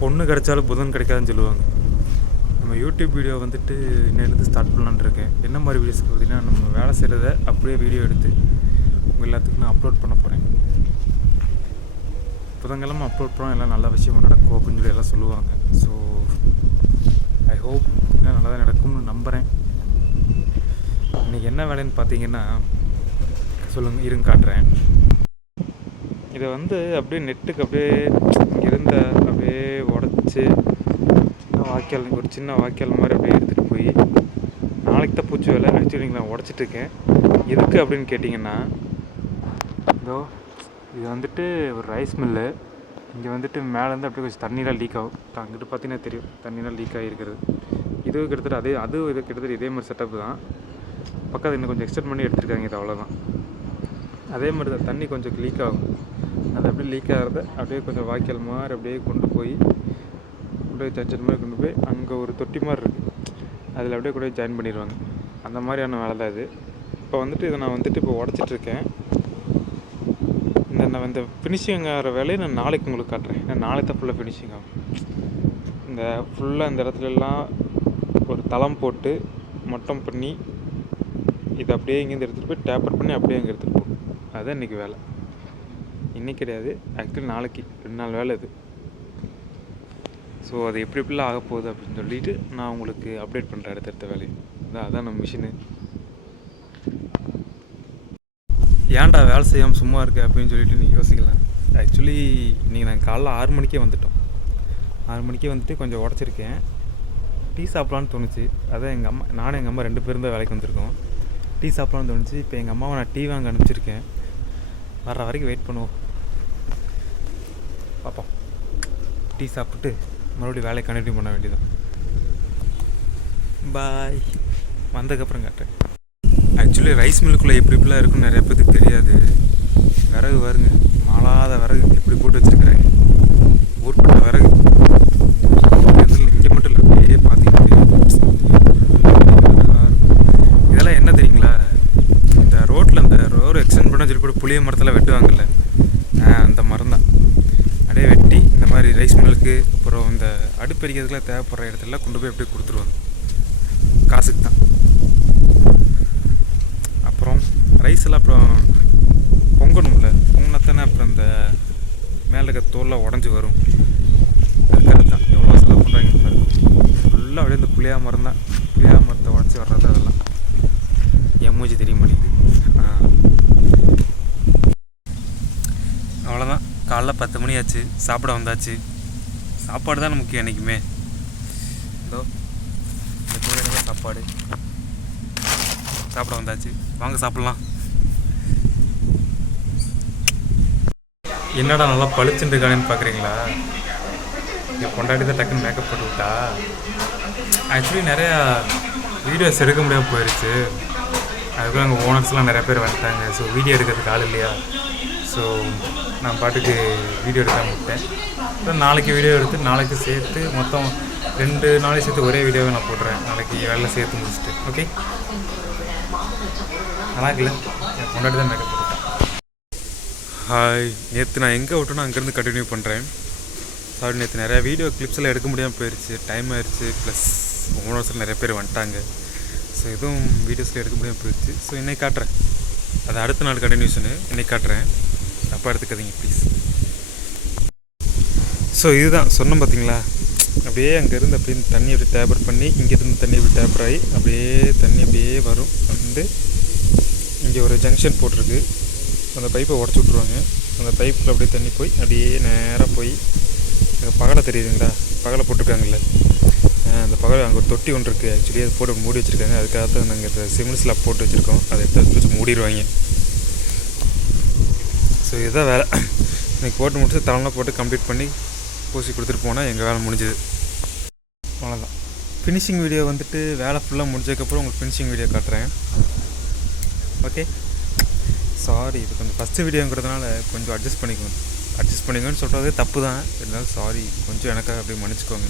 பொண்ணு கிடைச்சாலும் புதன் கிடைக்காதுன்னு சொல்லுவாங்க. நம்ம யூடியூப் வீடியோ வந்துட்டு இன்னிலேருந்து ஸ்டார்ட் பண்ணலான்னு இருக்கேன். என்ன மாதிரி வீடியோஸ் பார்த்தீங்கன்னா, நம்ம வேலை செய்கிறத அப்படியே வீடியோ எடுத்து உங்கள் எல்லாத்துக்கும் நான் அப்லோட் பண்ண போகிறேன். புதன்கிழமை அப்லோட் பண்ணால் எல்லாம் நல்ல விஷயமும் நடக்கும் அப்படின்னு சொல்லி எல்லாம் சொல்லுவாங்க. ஸோ ஐ ஹோப் எல்லாம் நல்லா தான் நடக்கும்னு நம்புகிறேன். இன்றைக்கி என்ன வேலைன்னு பார்த்தீங்கன்னா, சொல்லுங்கள் இருங்க காட்டுறேன். இதை வந்து அப்படியே நெட்டுக்கு அப்படியே இருந்த அப்படியே உடச்சி வாய்க்கால், ஒரு சின்ன வாய்க்கால் மாதிரி அப்படியே எடுத்துகிட்டு போய் நாளைக்கு தான் பூச்சி வேலை ஆக்சுவலி நான் உடச்சிட்ருக்கேன். எதுக்கு அப்படின்னு கேட்டிங்கன்னா, இதோ இது வந்துட்டு ஒரு ரைஸ் மில்லு. இங்கே வந்துட்டு மேலேருந்து அப்படியே கொஞ்சம் தண்ணியெலாம் லீக் ஆகும். அங்கிட்டு பார்த்தீங்கன்னா தெரியும் தண்ணியெலாம் லீக் ஆகிருக்கிறது. இது கிட்டத்தட்ட இது கிட்டத்தட்ட இதே மாதிரி செட்டப் தான். பக்கத்தில் இன்னும் கொஞ்சம் எக்ஸ்டெண்ட் பண்ணி எடுத்துருக்காங்க. இது அவ்வளோதான். அதே மாதிரி தான் தண்ணி கொஞ்சம் லீக் ஆகும். அது அப்படியே லீக் ஆகிறத அப்படியே கொஞ்சம் வாய்க்கால் மாதிரி அப்படியே கொண்டு போய் அப்படியே சர்ச்சர் மாதிரி கொண்டு போய் அங்கே ஒரு தொட்டி மாதிரி இருக்குது, அதில் அப்படியே கூட ஜாயின் பண்ணிடுவாங்க. அந்த மாதிரியான வேலை தான் இது. இப்போ வந்துட்டு இதை நான் வந்துட்டு இப்போ உடச்சிட்ருக்கேன். நான் இந்த ஃபினிஷிங் ஆகிற வேலையை நான் நாளைக்கு உங்களுக்கு காட்டுறேன். ஏன்னா நாளைக்கு தான் ஃபுல்லாக ஃபினிஷிங் ஆகும். இந்த ஃபுல்லாக இந்த இடத்துலலாம் ஒரு தளம் போட்டு மட்டம் பண்ணி இதை அப்படியே இங்கேருந்து எடுத்துகிட்டு போய் டேப்பர் பண்ணி அப்படியே அங்கே எடுத்துகிட்டு போகும். அதுதான் இன்றைக்கி வேலை. இன்றைக்கி கிடையாது, ஆக்சுவலி நாளைக்கு 2 நாள் வேலை இது. ஸோ அது எப்படிலாம் ஆக போகுது அப்படின்னு சொல்லிட்டு நான் உங்களுக்கு அப்டேட் பண்ணுறேன் அடுத்தடுத்த வேலையை. அதான் நம்ம மிஷினு. ஏன்டா வேலை செய்யாமல் சும்மா இருக்கு அப்படின்னு சொல்லிட்டு நீங்கள் யோசிக்கலாம். ஆக்சுவலி இன்றைக்கி நாங்கள் காலைல 6 மணிக்கே வந்துட்டோம். 6 மணிக்கே வந்துட்டு கொஞ்சம் உடச்சிருக்கேன். டீ சாப்பிட்லான்னு தோணுச்சு. அதான் எங்கள் அம்மா, நானும் எங்கள் அம்மா 2 பேரும் தான் வேலைக்கு வந்திருக்கோம். டீ சாப்பிட்லான்னு தோணுச்சு. இப்போ எங்கள் அம்மாவை நான் டீ வாங்க அனுப்பிச்சிருக்கேன். வர்ற வரைக்கும் வெயிட் பண்ணுவோம், பார்ப்போம். டீ சாப்பிட்டு மறுபடியும் வேலையை கண்டினியூ பண்ண வேண்டியதான். பாய். வந்ததுக்கப்புறம் காட்டுறேன். ஆக்சுவலி ரைஸ் மில்லுக்குள்ளே எப்படிலாம் இருக்குன்னு நிறைய பேருக்கு தெரியாது. விறகு வருங்க, மாளாத விறகு எப்படி போட்டு வச்சுருக்குறாங்க. ஊர்பட்ட விறகு இங்கே மட்டும் இல்லை, அப்படியே பார்த்தீங்கன்னா இதெல்லாம் என்ன தெரியுங்களா, இந்த ரோட்டில் இந்த ரோடு எக்ஸ்டெண்ட் பண்ண சொல்லி போட்டு புளிய மரத்தில் வெட்டுவாங்கல்ல, அந்த மரம் தான். அப்படியே வெட்டி இந்த மாதிரி ரைஸ் மில்லுக்கு அப்புறம் இந்த அடுப்பெரிக்கிறதுக்குலாம் தேவைப்படுற இடத்துல கொண்டு போய் அப்படியே கொடுத்துருவாங்க, காசுக்கு தான். அப்புறம் ரைஸ் எல்லாம் அப்புறம் பொங்கணும்ல, பொங்கினா தானே அப்புறம் இந்த மேலே இருக்க தோல்லாம் உடஞ்சி வரும். அதுக்காக தான் எவ்வளோ செலவு பண்ணுறாங்க பாருங்க. ஃபுல்லாக அப்படியே இந்த புளியா மரம் தான். புளியா மரத்தை உடச்சி வர்றது அதெல்லாம் எம்மூஞ்சி தெரிய மாட்டேங்குது. அவ்வளோதான். காலைல 10 மணி ஆச்சு, சாப்பிட வந்தாச்சு. சாப்பாடு தான் முக்கியம் என்றைக்குமே. இதோ இந்த சாப்பாடு சாப்பிட வந்தாச்சு, வாங்க சாப்பிட்லாம். என்னடா நல்லா பளிச்சுட்டு இருக்கானேன்னு பார்க்குறீங்களா? இங்கே கொண்டாடி தான் டக்குன்னு மேக்கப் போட்டு விட்டா. ஆக்சுவலி நிறையா வீடியோஸ் எடுக்க முடியாமல் போயிடுச்சு. அதுக்குள்ள அங்கே ஓனர்ஸ்லாம் நிறையா பேர் வந்துட்டாங்க. ஸோ வீடியோ எடுக்கிறதுக்கு ஆள் இல்லையா. ஸோ நான் பாட்டுக்கு வீடியோ எடுக்காமல் விட்டேன். அப்புறம் நாளைக்கு வீடியோ எடுத்து நாளைக்கு சேர்த்து மொத்தம் 2 நாளைக்கு சேர்த்து ஒரே வீடியோவை நான் போடுறேன். நாளைக்கு வேலை சேர்த்து முடிச்சுட்டு. ஓகே, நல்லா இருக்குல்ல? கொண்டாடி தான் மேக்கப் போட்டுட்டேன். ஹாய். நேற்று நான் எங்கே விட்டோன்னா அங்கேருந்து கண்டினியூ பண்ணுறேன். சாரி, நேற்று நிறையா வீடியோ கிளிப்ஸ் எல்லாம் எடுக்க முடியாமல் போயிடுச்சு. டைம் ஆயிடுச்சு. ப்ளஸ் ஓனர்ஸில் நிறைய பேர் வந்துட்டாங்க. ஸோ எதுவும் வீடியோஸில் எடுக்க முடியாமல் போயிடுச்சு. ஸோ இன்றைக்கி காட்டுறேன். அது அடுத்த நாள் கண்டினியூஷனு இன்றைக்கி காட்டுறேன். தப்பாக எடுத்துக்காதீங்க ப்ளீஸ். ஸோ இதுதான் சொன்னோம் பார்த்தீங்களா, அப்படியே அங்கேருந்து அப்படியே தண்ணி அப்படி டேப்பர் பண்ணி இங்கேருந்து தண்ணி அப்படி டேப்பர் ஆகி அப்படியே தண்ணி அப்படியே வரும். வந்து இங்கே ஒரு ஜங்ஷன் போட்டிருக்கு, அந்த பைப்பை உடச்சி விட்ருவாங்க. அந்த பைப்பில் அப்படியே தண்ணி போய் அப்படியே நேராக போய் அங்கே பகலை தெரியுதுங்களா, பகலை போட்டிருக்காங்கல்ல, அந்த பகல் அங்கே ஒரு தொட்டி ஒன்று இருக்குது. ஆக்சுவலி அது போட்டு மூடி வச்சுருக்காங்க. அதுக்காக தான் நாங்கள் இந்த சிமெண்ட் ஸ்லாப் போட்டு வச்சுருக்கோம். அதை எடுத்து வச்சு மூடிடுவாங்க. ஸோ இதுதான் வேலை. இன்றைக்கி போட்டு முடிச்சு தலைலாம் போட்டு கம்ப்ளீட் பண்ணி பூசி கொடுத்துட்டு போனால் எங்கள் வேலை முடிஞ்சுது. அவ்வளோதான். ஃபினிஷிங் வீடியோ வந்துட்டு வேலை ஃபுல்லாக முடிஞ்சதுக்கப்புறம் உங்களுக்கு ஃபினிஷிங் வீடியோ காட்டுறேன். ஓகே, சாரி, இது கொஞ்சம் ஃபஸ்ட்டு வீடியோங்கிறதுனால கொஞ்சம் அட்ஜஸ்ட் பண்ணிக்கோங்கன்னு சொல்கிறதே தப்பு தான். இருந்தாலும் சாரி, கொஞ்சம் எனக்காக அப்படியே மன்னிச்சிக்கோங்க.